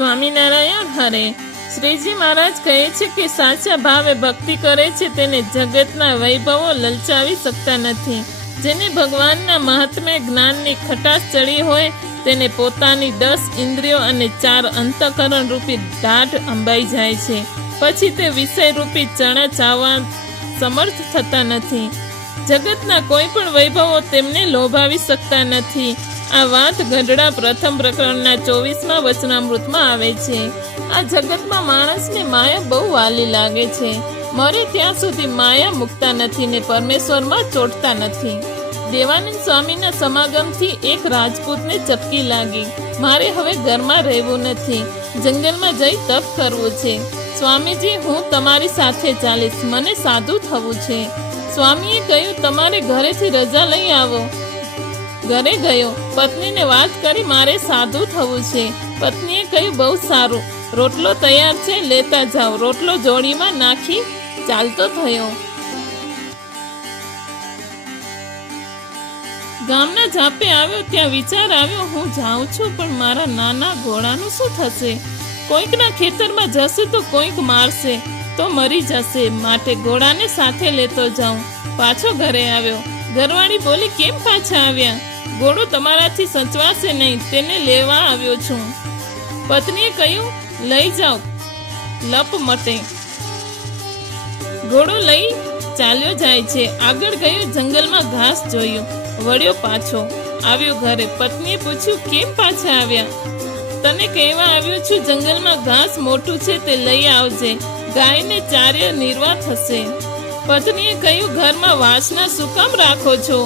સ્વામિનારાયણ હરે. શ્રીજી મહારાજ કહે છે કે સાચા ભાવે ભક્તિ કરે છે તેને જગતના વૈભવો લલચાવી શકતા નથી. જેને ભગવાનના મહાત્મ્ય જ્ઞાનની ખટાશ ચડી હોય તેને પોતાની 10 ઇન્દ્રિયો અને 4 અંતઃકરણ રૂપી દાઢ અંબાઈ જાય છે. પછી તે વિષય રૂપી ચણા ચાવવા સમર્થ થતા નથી. જગતના કોઈ પણ વૈભવો તેમને લોભાવી શકતા નથી. આ વાત ગઢડા પ્રથમ પ્રકરણના 24મા વચનામૃતમાં આવે છે. આ જગતમાં માણસને માયા બહુ વાલી લાગે છે. મરે ત્યાં સુધી માયા મૂકતા નથી ને પરમેશ્વરમાં ચોટતા નથી. દેવાનંદ સ્વામીના સમાગમથી એક રાજપૂતને ચપકી લાગી. મારે હવે ઘરમાં રહેવું નથી, જંગલમાં જઈ તપ કરવું છે. સ્વામીજી, હું તમારી સાથે ચાલીશ, મને સાધુ થવું છે. સ્વામીએ કહ્યું, તમારે ઘરેથી રજા લઈ આવો. ઘરે ગયો, પત્નીને વાત કરી મારે સાધુ થવું છે. પત્નીએ કહ્યું, બહુ સારું, રોટલો તૈયાર છે, લેતા જાઓ. રોટલો જોડીમાં નાખી ચાલતો થયો. ગામના ઝાપે આવ્યો. ત્યાં વિચાર આવ્યો, હું જાઉં છું પણ મારા નાના ઘોડાનું શું થશે? કોઈકના ખેતરમાં જશે તો કોઈક મારશે તો મરી જશે, માટે ઘોડાને સાથે લેતો જાઉં. પાછો ઘરે આવ્યો. ઘરવાળી બોલી, કેમ પાછા આવ્યા? ઘોડો તમારાથી સચવાશે નહીં, તેને લેવા આવ્યો છું. પત્નીએ કહ્યું, લઈ જાઓ, લપ મટે. ઘોડો લઈ ચાલ્યો જાય છે. આગળ ગયો, જંગલમાં ઘાસ જોયું, વળ્યો પાછો આવ્યો ઘરે. પત્નીએ પૂછ્યું, કેમ પાછા આવ્યા? તને કહેવા આવ્યો છું, જંગલમાં ઘાસ મોટું છે તે લઈ આવજે, ગાયને ચાર્ય નિર્વાહ થશે. પત્નીએ કહ્યું, ઘરમાં વાસના શું કામ રાખો છો?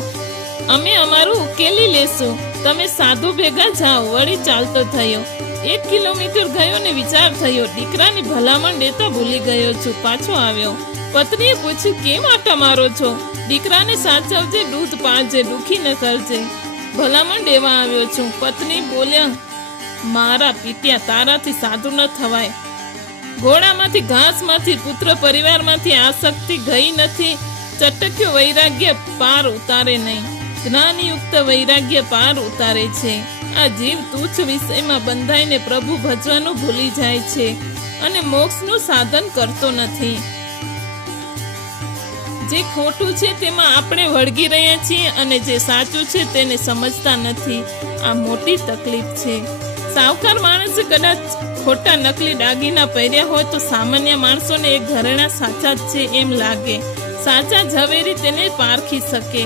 અમે અમારું ઉકેલી લેશું, તમે સાધુ ભેગા જાઓ. વળી ચાલતો થયો. 1 કિલોમીટર ગયો ને વિચાર થયો, દીકરાની ભલામણ દેતા ભૂલી ગયો છું. પાછો આવ્યો. પત્નીએ પૂછ્યું, કેમ આટા મારો છો? દીકરાને સાચવજે, દૂધ પાજે, દુખી ન કરજે, ભલામણ દેવા આવ્યો છું. પત્ની બોલ્યા, મારા પિત્યા, તારાથી સાધુ ન થવાય. ઘોડામાંથી, ઘાસમાંથી, પુત્ર પરિવારમાંથી આસક્તિ ગઈ નથી. ચટક્યો વૈરાગ્ય પાર ઉતારે નહીં, જ્ઞાનયુક્ત વૈરાગ્ય પાર ઉતારે છે. આ જીવ તુચ્છ વિષયમાં બંધાઈને પ્રભુ ભજવાનું ભૂલી જાય છે અને મોક્ષનું સાધન કરતો નથી. જે ખોટું છે તેમાં આપણે વળગી રહ્યા છીએ અને જે સાચું છે તેને સમજતા નથી. આ મોટી તકલીફ છે. સાવકાર માણસે કદાચ ખોટા નકલી દાગીના પહેર્યા હોય તો સામાન્ય માણસોને એ ઘરેણા સાચા જ છે એમ લાગે. સાચા ઝવેરી તેને પારખી શકે.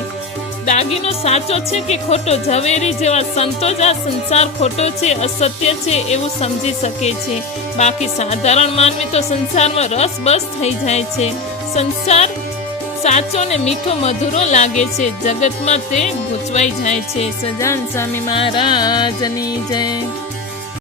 દાગીનો સાચો છે કે ખોટો, ઝવેરી જેવા સંતો જ આ સંસાર ખોટો છે, અસત્ય છે એવું સમજી શકે છે. બાકી સાધારણ માનવી તો સંસારમાં રસ બસ થઈ જાય છે. સંસાર સાચો ને મીઠો મધુરો લાગે છે, જગતમાં તે ગૂંચવાઈ જાય છે. સજાન સ્વામી મહારાજની જય.